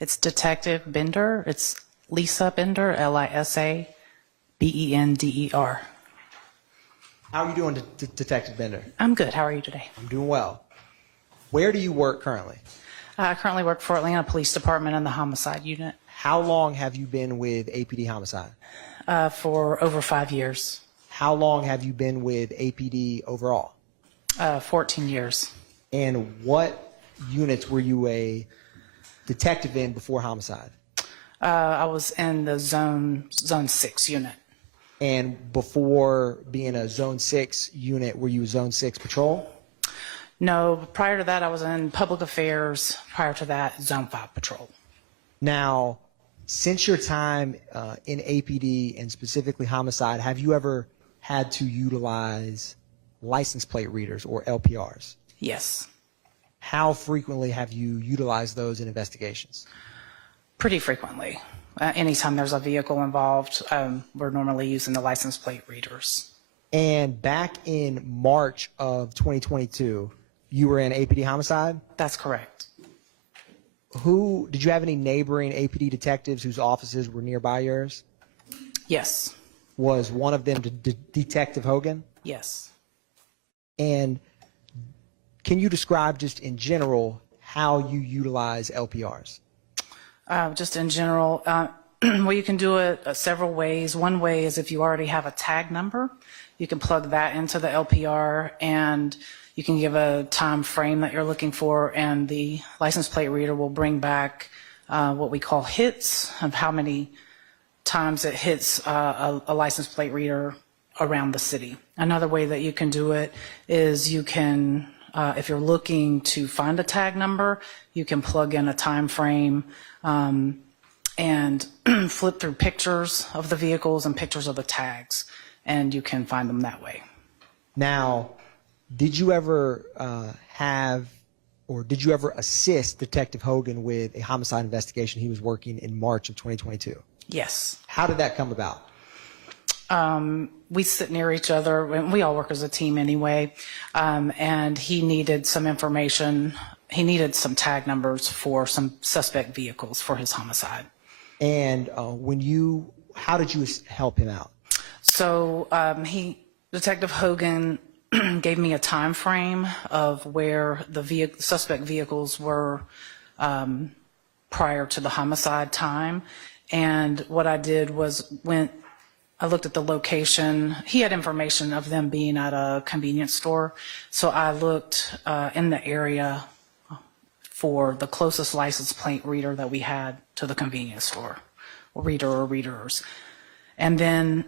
It's Detective Bender. It's Lisa Bender, Lisa Bender. How are you doing, Detective Bender? I'm good. How are you today? I'm doing well. Where do you work currently? I currently work for Atlanta Police Department in the homicide unit. How long have you been with APD Homicide? For over 5 years. How long have you been with APD overall? 14 years. And what units were you a detective in before homicide? I was in the Zone 6 unit. And before being a Zone 6 unit, were you a Zone 6 patrol? No, prior to that, I was in public affairs. Prior to that, Zone 5 patrol. Now, since your time in APD and specifically homicide, have you ever had to utilize license plate readers or LPRs? Yes. How frequently have you utilized those in investigations? Pretty frequently. Anytime there's a vehicle involved, we're normally using the license plate readers. And back in March of 2022, you were in APD homicide? That's correct. Did you have any neighboring APD detectives whose offices were nearby yours? Yes. Was one of them Detective Hogan? Yes. And can you describe just in general how you utilize LPRs? Just in general, well, you can do it several ways. One way is if you already have a tag number, you can plug that into the LPR and you can give a time frame that you're looking for, and the license plate reader will bring back what we call hits of how many times it hits a license plate reader around the city. Another way that you can do it is you can, if you're looking to find a tag number, you can plug in a time frame and flip through pictures of the vehicles and pictures of the tags, and you can find them that way. Now, did you ever did you ever assist Detective Hogan with a homicide investigation he was working in March of 2022? Yes. How did that come about? We sit near each other, and we all work as a team anyway, and he needed some information. He needed some tag numbers for some suspect vehicles for his homicide. And how did you help him out? So Detective Hogan gave me a time frame of where the suspect vehicles were prior to the homicide time. And what I did was I looked at the location. He had information of them being at a convenience store. So I looked in the area for the closest license plate reader that we had to the convenience store, reader or readers. And then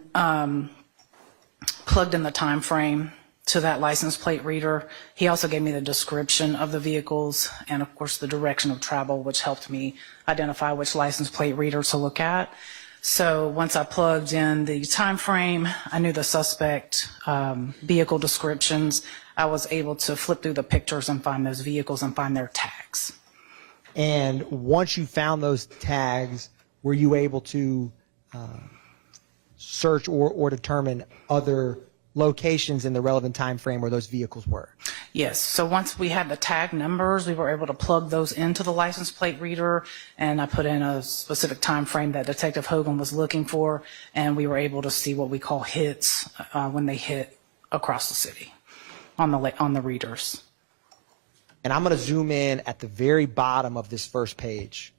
plugged in the time frame to that license plate reader. He also gave me the description of the vehicles and, of course, the direction of travel, which helped me identify which license plate reader to look at. So once I plugged in the time frame, I knew the suspect vehicle descriptions. I was able to flip through the pictures and find those vehicles and find their tags. And once you found those tags, were you able to search or determine other locations in the relevant time frame where those vehicles were? Yes. So once we had the tag numbers, we were able to plug those into the license plate reader, and I put in a specific time frame that Detective Hogan was looking for, and we were able to see what we call hits when they hit across the city on the readers. And I'm going to zoom in at the very bottom of this first page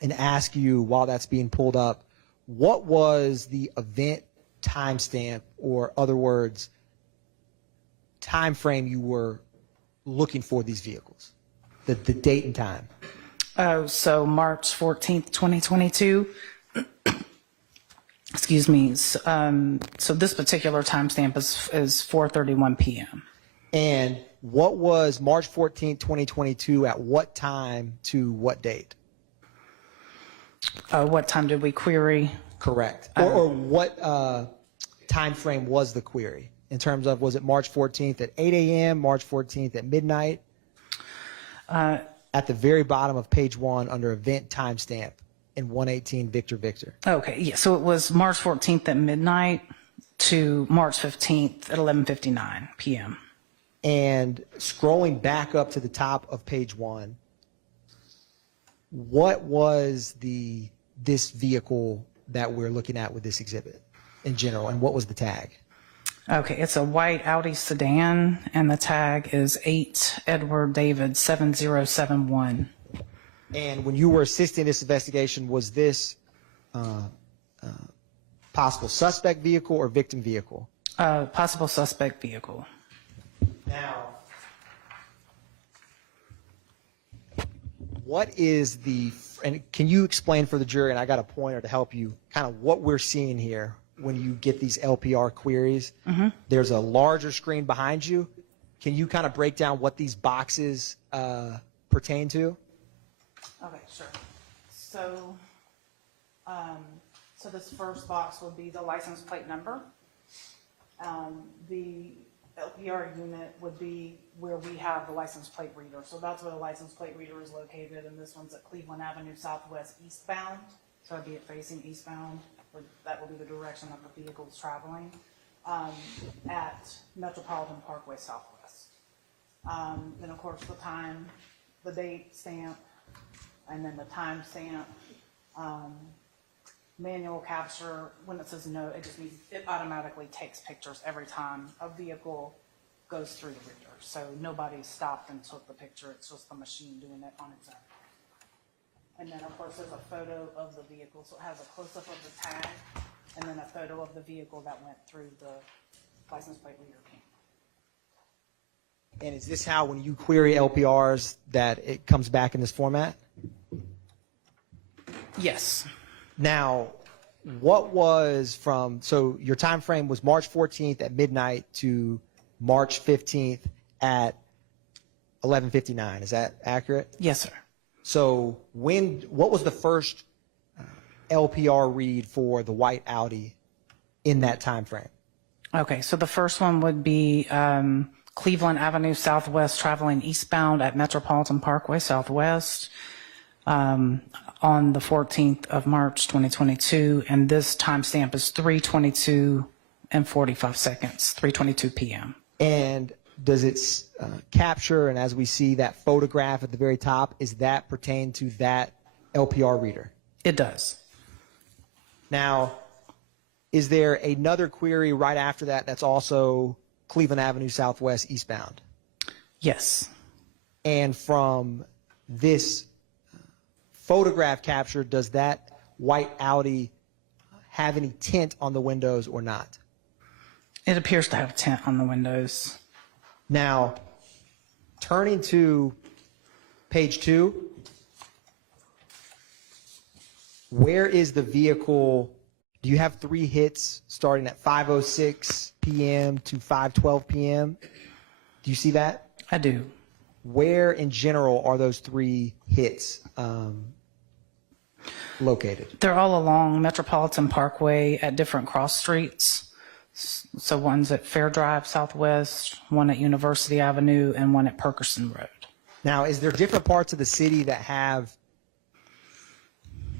and ask you, while that's being pulled up, what was the event timestamp, or other words, time frame you were looking for these vehicles, the date and time? Oh, so March 14th, 2022. Excuse me. So this particular timestamp is 4:31 p.m. And what was March 14th, 2022 at what time to what date? What time did we query? Correct. Or what time frame was the query in terms of, was it March 14th at 8 a.m., March 14th at midnight? At the very bottom of page 1 under event timestamp in 118 Victor Victor. Okay, yeah, so it was March 14th at midnight to March 15th at 11:59 p.m. And scrolling back up to the top of page 1, what was this vehicle that we're looking at with this exhibit in general, and what was the tag? Okay, it's a white Audi sedan, and the tag is 8 Edward David 7071. And when you were assisting this investigation, was this possible suspect vehicle or victim vehicle? Possible suspect vehicle. Now, what is and can you explain for the jury, and I got a pointer to help you, kind of what we're seeing here when you get these LPR queries? Mm-hmm. There's a larger screen behind you. Can you kind of break down what these boxes pertain to? Okay, sure. So, so this first box would be the license plate number. The LPR unit would be where we have the license plate reader. So that's where the license plate reader is located, and this one's at Cleveland Avenue Southwest eastbound. So it'd be it facing eastbound, or that will be the direction that the vehicle is traveling, at Metropolitan Parkway Southwest. Then of course the time, the date stamp, and then the time stamp. Manual capture, when it says no, it just means it automatically takes pictures every time a vehicle goes through the reader. So nobody stopped and took the picture, it's just the machine doing it on its own. And then of course there's a photo of the vehicle, so it has a close-up of the tag, and then a photo of the vehicle that went through the license plate reader camera. And is this how, when you query LPRs, that it comes back in this format? Yes. Now, what was so your time frame was March 14th at midnight to March 15th at 11:59. Is that accurate? Yes, sir. So what was the first LPR read for the white Audi in that time frame? Okay, so the first one would be Cleveland Avenue Southwest traveling eastbound at Metropolitan Parkway Southwest. On the 14th of March, 2022, and this timestamp is 3:22 and 45 seconds, 3:22 p.m. And does it capture, and as we see that photograph at the very top, is that pertain to that LPR reader? It does. Now, is there another query right after that that's also Cleveland Avenue Southwest eastbound? Yes. And from this photograph capture, does that white Audi have any tint on the windows or not? It appears to have tint on the windows. Now, turning to page 2, where is the vehicle? Do you have 3 hits starting at 5:06 p.m. to 5:12 p.m.? Do you see that? I do. Where in general are those 3 hits located? They're all along Metropolitan Parkway at different cross streets. So one's at Fair Drive Southwest, one at University Avenue, and one at Perkerson Road. Now, is there different parts of the city that have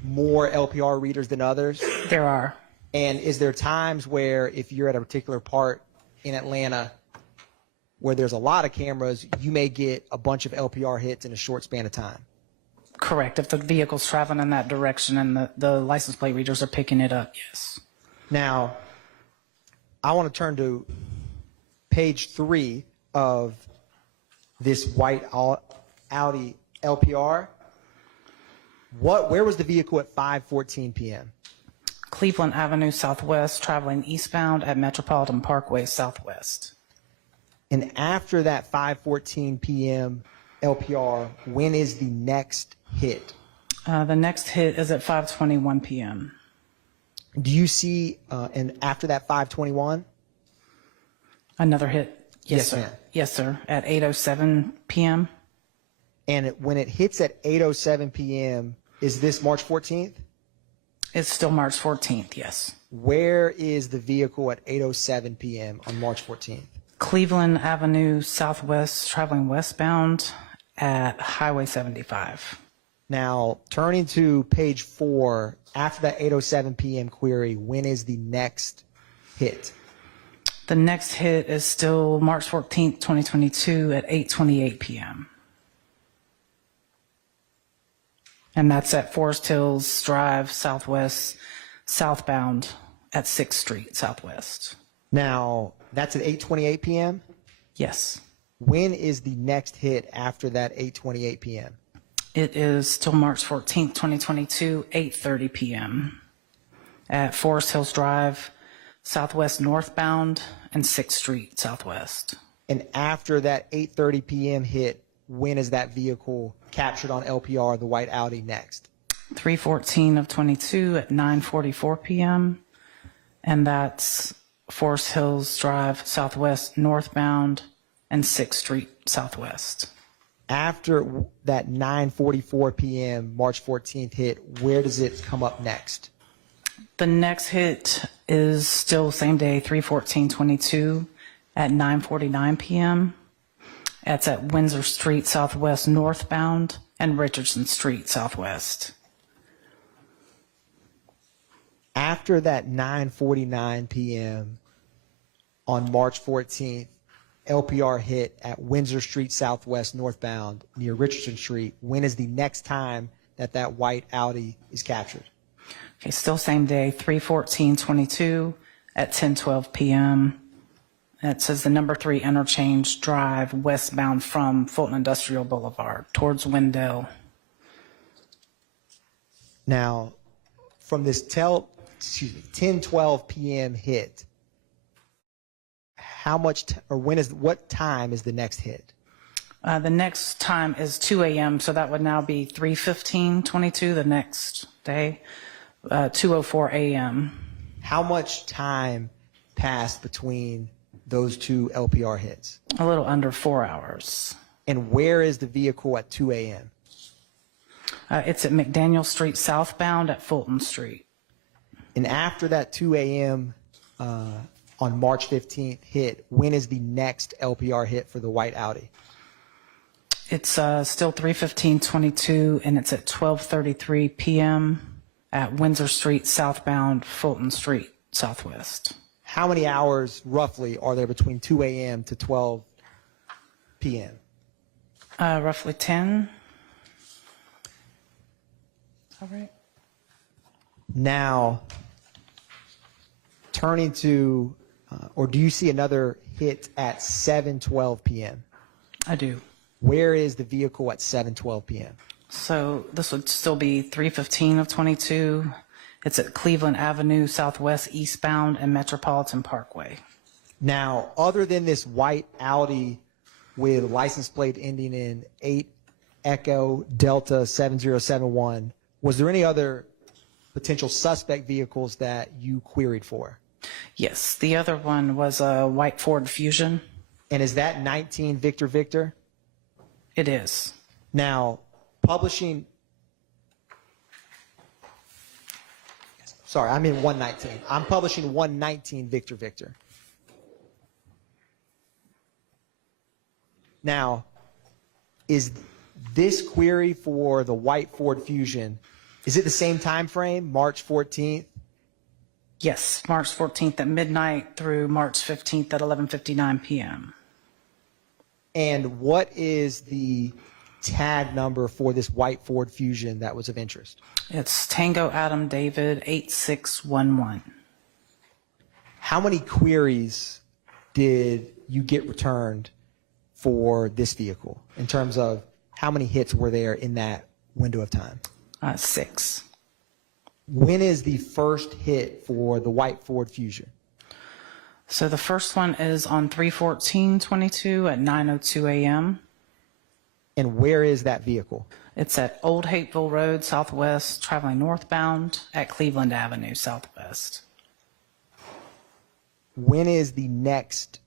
more LPR readers than others? There are. And is there times where, if you're at a particular part in Atlanta where there's a lot of cameras, you may get a bunch of LPR hits in a short span of time? Correct. If the vehicle's traveling in that direction and the license plate readers are picking it up, yes. Now, I want to turn to page 3 of this white Audi LPR. Where was the vehicle at 5:14 p.m.? Cleveland Avenue Southwest, traveling eastbound at Metropolitan Parkway Southwest. And after that 5:14 p.m. LPR, when is the next hit? The next hit is at 5:21 p.m. Do you see, and after that 5:21? Another hit? Yes, sir. Ma'am. Yes, sir. At 8:07 p.m. And when it hits at 8:07 p.m., is this March 14th? It's still March 14th, yes. Where is the vehicle at 8:07 p.m. on March 14th? Cleveland Avenue Southwest, traveling westbound at Highway 75. Now, turning to page 4, after that 8:07 p.m. query, when is the next hit? The next hit is still March 14th, 2022 at 8:28 p.m. And that's at Forest Hills Drive Southwest, southbound at 6th Street Southwest. Now, that's at 8:28 p.m.? Yes. When is the next hit after that 8:28 p.m.? It is still March 14th, 2022, 8:30 p.m. at Forest Hills Drive Southwest northbound and 6th Street Southwest. And after that 8:30 p.m. hit, when is that vehicle captured on LPR, the white Audi, next? 3:14 of 22 at 9:44 p.m. And that's Forest Hills Drive Southwest northbound and 6th Street Southwest. After that 9:44 p.m. March 14th hit, where does it come up next? The next hit is still same day, 3/14/22 at 9:49 p.m. It's at Windsor Street Southwest northbound and Richardson Street Southwest. After that 9:49 p.m. on March 14th, LPR hit at Windsor Street Southwest northbound near Richardson Street, when is the next time that that white Audi is captured? Okay, still same day, 3/14/22 at 10:12 p.m. It says the number 3 interchange drive westbound from Fulton Industrial Boulevard towards Wendell. Now, from this 10:12 p.m. hit, how much what time is the next hit? The next time is 2 a.m., so that would now be 3/15/22 the next day, 2:04 a.m. How much time passed between those two LPR hits? A little under 4 hours. And where is the vehicle at 2 a.m.? It's at McDaniel Street southbound at Fulton Street. And after that 2 a.m. On March 15th hit, when is the next LPR hit for the white Audi? It's still 3/15/22, and it's at 12:33 p.m. at Windsor Street southbound, Fulton Street Southwest. How many hours roughly are there between 2 a.m. to 12 p.m.? Roughly 10. All right. Now, turning to, or do you see another hit at 7:12 p.m.? I do. Where is the vehicle at 7:12 p.m.? So this would still be 3/15/22. It's at Cleveland Avenue Southwest eastbound and Metropolitan Parkway. Now, other than this white Audi with license plate ending in 8 Echo Delta 7071, was there any other potential suspect vehicles that you queried for? Yes, the other one was a white Ford Fusion. And is that 19 Victor Victor? It is. Now, publishing, sorry, I'm in 119. I'm publishing 119 Victor Victor. Now, is this query for the white Ford Fusion, is it the same time frame, March 14th? Yes, March 14th at midnight through March 15th at 11:59 p.m. And what is the tag number for this white Ford Fusion that was of interest? It's Tango Adam David 8611. How many queries did you get returned for this vehicle in terms of how many hits were there in that window of time? 6. When is the first hit for the white Ford Fusion? So the first one is on 3/14/22 at 9:02 a.m. And where is that vehicle? It's at Old Hateville Road Southwest, traveling northbound at Cleveland Avenue Southwest. When is the next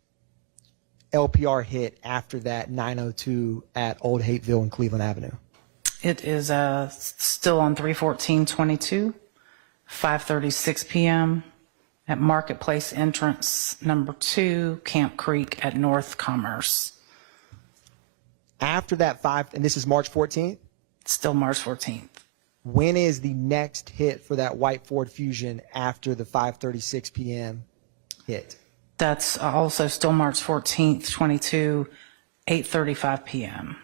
LPR hit after that 902 at Old Hateville and Cleveland Avenue? It is still on 3/14/22, 5:36 p.m. at Marketplace Entrance number 2, Camp Creek at North Commerce. After that and this is March 14th? Still March 14th. When is the next hit for that white Ford Fusion after the 5:36 p.m. hit? That's also still March 14th, 22, 8:35 p.m.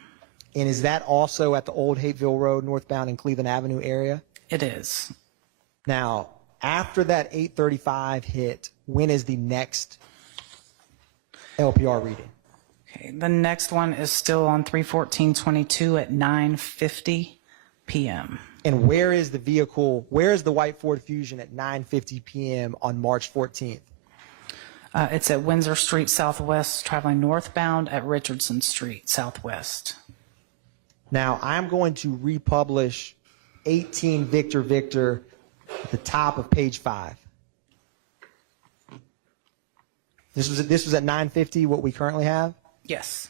And is that also at the old Hateville Road, northbound and Cleveland Avenue area? It is. Now, after that 8:35 hit, when is the next LPR reading? Okay, the next one is still on 3/14/22 at 9:50 p.m. And where is the vehicle, where is the white Ford Fusion at 9:50 p.m. on March 14th? It's at Windsor Street Southwest, traveling northbound at Richardson Street Southwest. Now, I'm going to republish 18 Victor Victor at the top of page 5. This was at 9:50, what we currently have? Yes.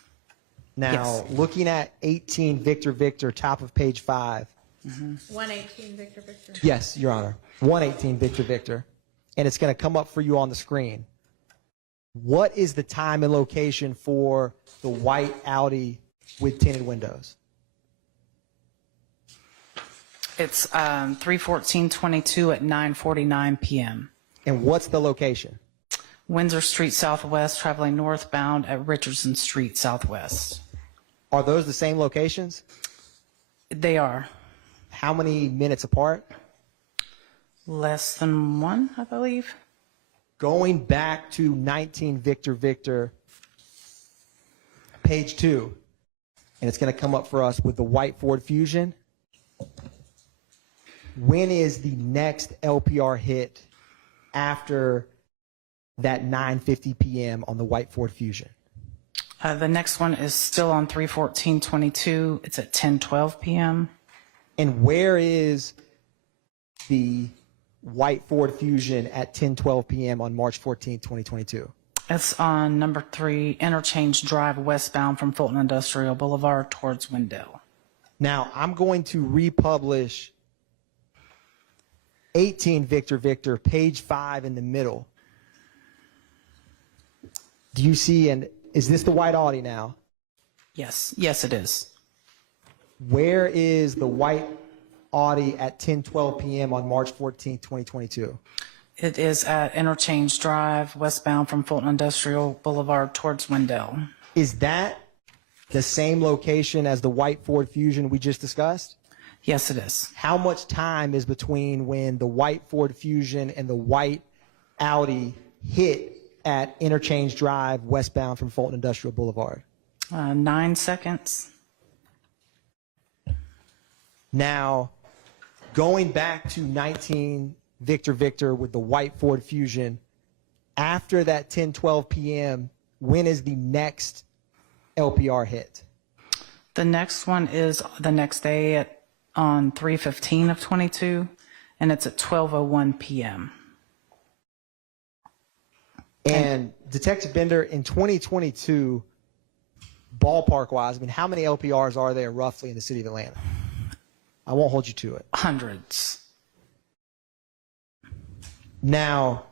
Now, Yes. looking at 18 Victor Victor, top of page 5. 118 Victor Victor. Yes, Your Honor. 118 Victor Victor. And it's going to come up for you on the screen. What is the time and location for the white Audi with tinted windows? It's 3/14/22 at 9:49 p.m. And what's the location? Windsor Street Southwest, traveling northbound at Richardson Street Southwest. Are those the same locations? They are How many minutes apart? less than one, I believe. Going back to 19 Victor Victor, page 2. And it's going to come up for us with the white Ford Fusion. When is the next LPR hit after that 9:50 p.m. on the white Ford Fusion? The next one is still on 3/14/22. It's at 10:12 p.m. And where is the white Ford Fusion at 10:12 p.m. on March 14, 2022? It's on number 3, Interchange Drive, westbound from Fulton Industrial Boulevard towards Wendell. Now, I'm going to republish 18 Victor Victor, page 5 in the middle. Do you see, and is this the white Audi now? Yes, yes, it is. Where is the white Audi at 10:12 p.m. on March 14, 2022? It is at Interchange Drive, westbound from Fulton Industrial Boulevard towards Wendell. Is that the same location as the white Ford Fusion we just discussed? Yes, it is. How much time is between when the white Ford Fusion and the white Audi hit at Interchange Drive, westbound from Fulton Industrial Boulevard? 9 seconds. Now, going back to 19 Victor Victor with the white Ford Fusion, after that 10:12 p.m., when is the next LPR hit? The next one is the next day on 3/15/22, and it's at 12:01 p.m. And Detective Bender, in 2022, ballpark-wise, I mean, how many LPRs are there roughly in the city of Atlanta? I won't hold you to it. Hundreds. Now,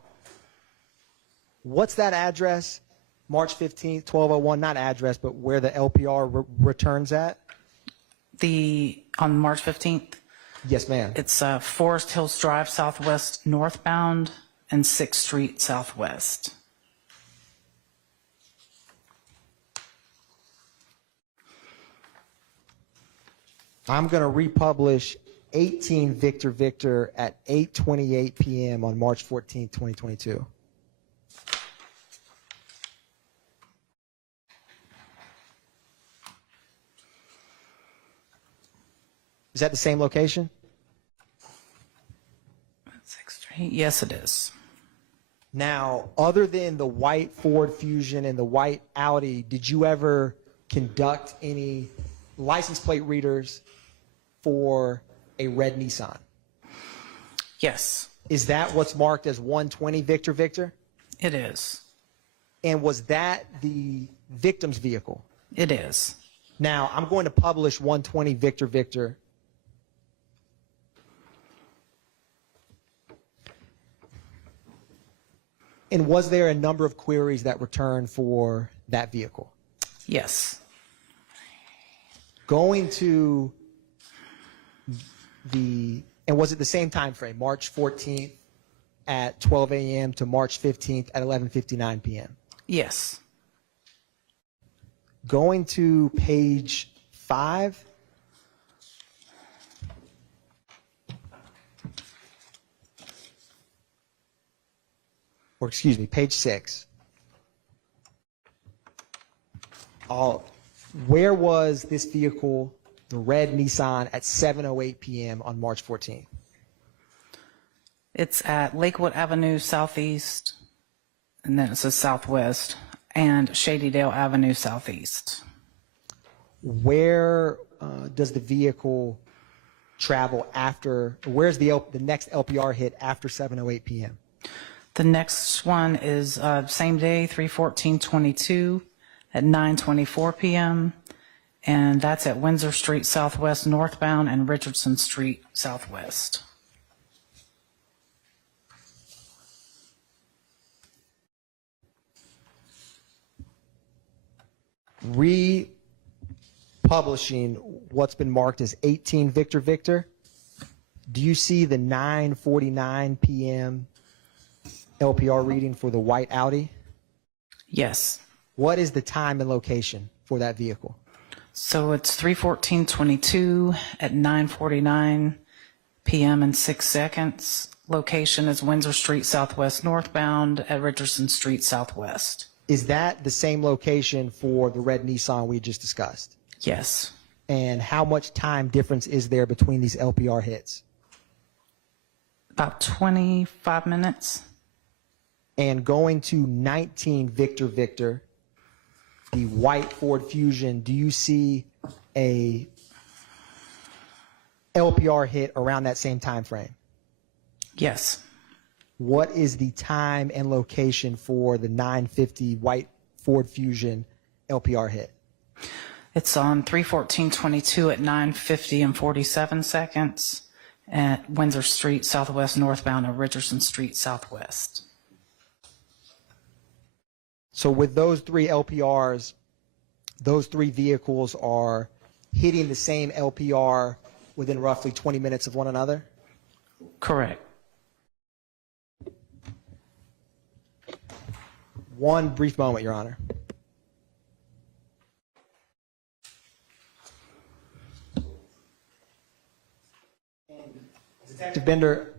what's that address? March 15th, 1201, not address, but where the LPR returns at? On March 15th, Yes, ma'am. it's Forest Hills Drive Southwest northbound and 6th Street Southwest. I'm going to republish 18 Victor Victor at 8:28 p.m. on March 14th, 2022. Is that the same location? 6th Street, yes, it is. Now, other than the white Ford Fusion and the white Audi, did you ever conduct any license plate readers for a red Nissan? Yes, Is that what's marked as 120 Victor Victor? it is. And was that the victim's vehicle? It is. Now, I'm going to publish 120 Victor Victor. And was there a number of queries that returned for that vehicle? Yes. Going to and was it the same time frame, March 14th at 12 a.m. to March 15th at 11:59 p.m.? Yes. Going to page 5. Or excuse me, page 6. Where was this vehicle, the red Nissan, at 7:08 p.m. on March 14th? It's at Lakewood Avenue Southeast, and then it says Southwest, and Shadydale Avenue Southeast. Where does the vehicle travel after? Where's the next LPR hit after 7:08 p.m.? The next one is same day, 3/14/22 at 9:24 p.m., and that's at Windsor Street Southwest northbound and Richardson Street Southwest. Republishing what's been marked as 18 Victor Victor. Do you see the 9:49 p.m. LPR reading for the white Audi? Yes. What is the time and location for that vehicle? So it's 3/14/22 at 9:49 p.m. and 6 seconds. Location is Windsor Street Southwest northbound at Richardson Street Southwest. Is that the same location for the red Nissan we just discussed? Yes. And how much time difference is there between these LPR hits? About 25 minutes. And going to 19 Victor Victor, the white Ford Fusion, do you see a LPR hit around that same time frame? Yes. What is the time and location for the 950 white Ford Fusion LPR hit? It's on 3/14/22 at 9:50 and 47 seconds at Windsor Street Southwest northbound and Richardson Street Southwest. So with those 3 LPRs, those 3 vehicles are hitting the same LPR within roughly 20 minutes of one another? Correct. One brief moment, Your Honor. Detective Bender,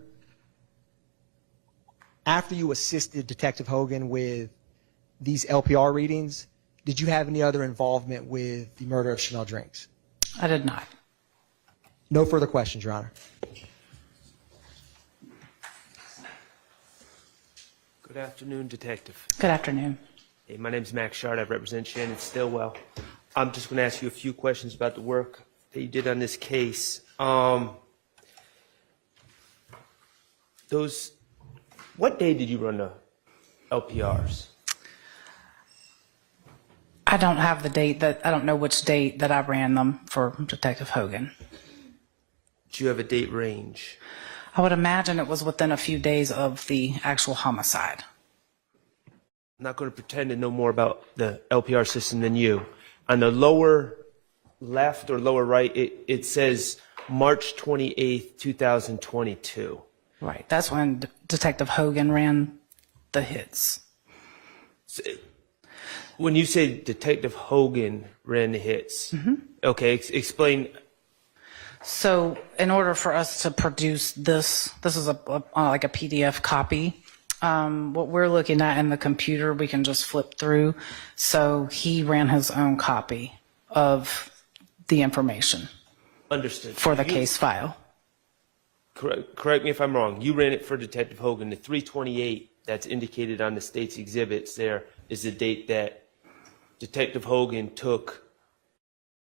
after you assisted Detective Hogan with these LPR readings, did you have any other involvement with the murder of Shymel Drinks? I did not. No further questions, Your Honor. Good afternoon, Detective. Good afternoon. Hey, my name's Max Schardt. I represent Shannon Stillwell. I'm just going to ask you a few questions about the work that you did on this case. What day did you run the LPRs? I don't have the date I don't know which date that I ran them for Detective Hogan. Do you have a date range? I would imagine it was within a few days of the actual homicide. I'm not going to pretend to know more about the LPR system than you. On the lower left or lower right, it says March 28th, 2022. Right. That's when Detective Hogan ran the hits. So, when you say Detective Hogan ran the hits, okay, explain. So in order for us to produce this is like a PDF copy. What we're looking at in the computer, we can just flip through. So he ran his own copy of the information. Understood. For the case file. Correct me if I'm wrong. You ran it for Detective Hogan. The 3/28 that's indicated on the state's exhibits there is the date that Detective Hogan took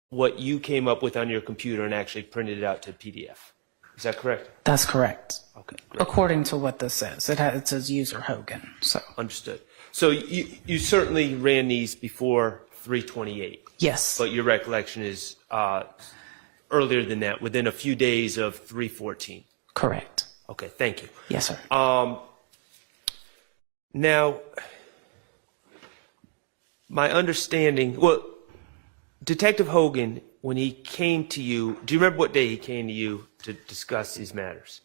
what you came up with on your computer and actually printed it out to PDF. Is that correct? That's correct. Okay, great. According to what this says. It says user Hogan. So Understood. So you certainly ran these before 3/28. yes. But your recollection is earlier than that, within a few days of 3/14. Correct. Okay, thank you. Yes, sir. Now, my understanding, well, Detective Hogan, when he came to you, do you remember what day he came to you to discuss these matters?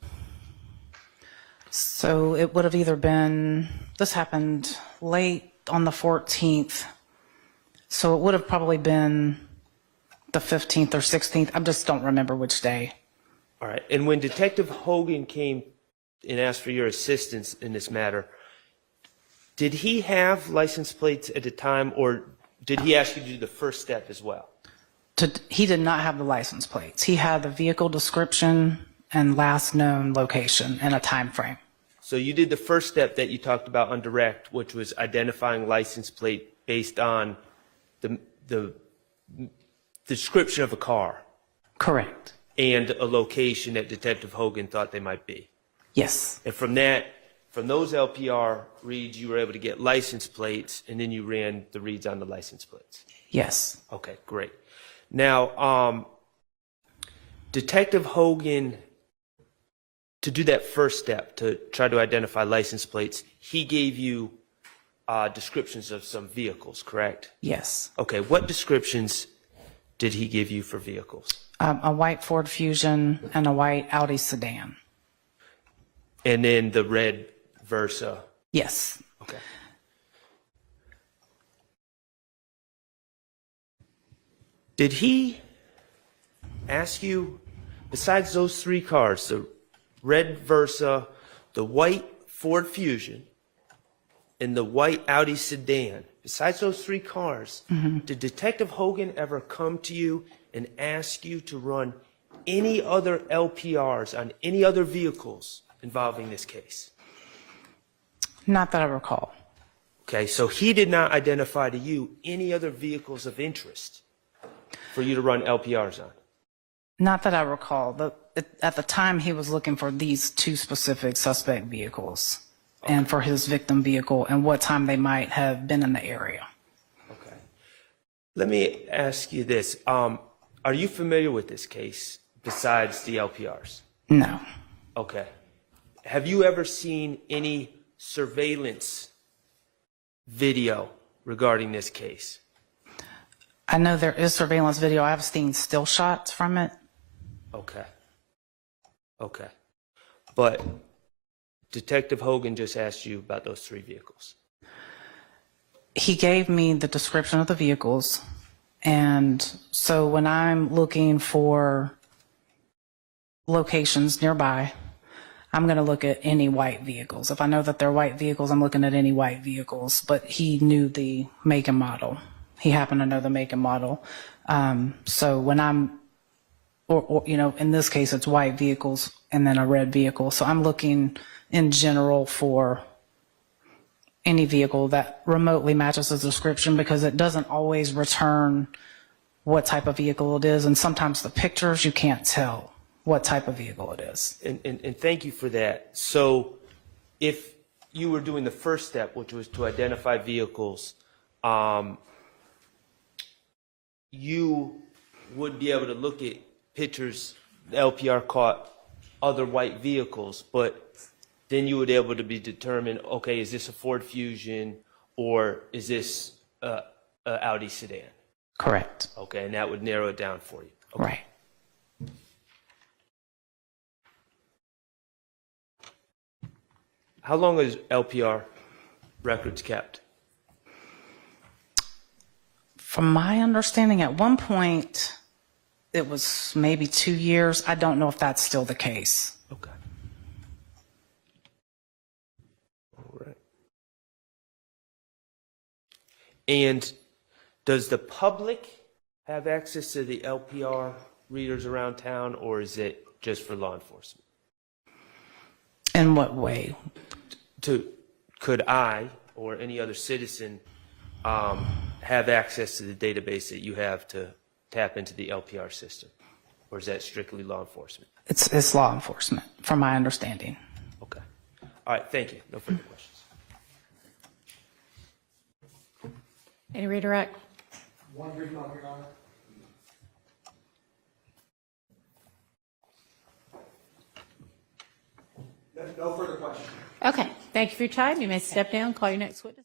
So it would have either been, this happened late on the 14th. So it would have probably been the 15th or 16th. I just don't remember which day. All right. And when Detective Hogan came and asked for your assistance in this matter, did he have license plates at the time, or did he ask you to do the first step as well? He did not have the license plates. He had the vehicle description and last known location and a time frame. So you did the first step that you talked about on direct, which was identifying license plate based on the description of a car Correct. and a location that Detective Hogan thought they might be. Yes. And from those LPR reads, you were able to get license plates, and then you ran the reads on the license plates. Yes. Okay, great. Now, Detective Hogan, to do that first step, to try to identify license plates, he gave you descriptions of some vehicles, correct? Yes. Okay, what descriptions did he give you for vehicles? A white Ford Fusion and a white Audi sedan. And then the red Versa. Yes. Okay. Did he ask you, besides those three cars, the red Versa, the white Ford Fusion, and the white Audi sedan, besides those three cars, did Detective Hogan ever come to you and ask you to run any other LPRs on any other vehicles involving this case? Not that I recall. Okay, so he did not identify to you any other vehicles of interest for you to run LPRs on? Not that I recall. At the time, he was looking for these two specific suspect vehicles and for his victim vehicle and what time they might have been in the area. Okay. Let me ask you this. Are you familiar with this case besides the LPRs? No. Okay. Have you ever seen any surveillance video regarding this case? I know there is surveillance video. I've seen still shots from it. Okay. Okay. But Detective Hogan just asked you about those three vehicles. He gave me the description of the vehicles. And so when I'm looking for locations nearby, I'm going to look at any white vehicles. If I know that they're white vehicles, I'm looking at any white vehicles. But he knew the make and model. He happened to know the make and model. So when I'm, or in this case, it's white vehicles and then a red vehicle. So I'm looking in general for any vehicle that remotely matches the description, because it doesn't always return what type of vehicle it is. And sometimes the pictures, you can't tell what type of vehicle it is. And thank you for that. So if you were doing the first step, which was to identify vehicles, you would be able to look at pictures, the LPR caught other white vehicles, but then you would be able to be determined, okay, is this a Ford Fusion or is this a Audi sedan? Correct. Okay, and that would narrow it down for you. Okay. Right. How long is LPR records kept? From my understanding, at one point, it was maybe 2 years. I don't know if that's still the case. Okay. All right. And does the public have access to the LPR readers around town, or is it just for law enforcement? In what way? Could I or any other citizen have access to the database that you have to tap into the LPR system, or is that strictly law enforcement? It's law enforcement, from my understanding. Okay. All right. Thank you. No further questions. Any redirect? One remark, Your Honor. No further questions. Okay, thank you for your time. You may step down, call your next witness.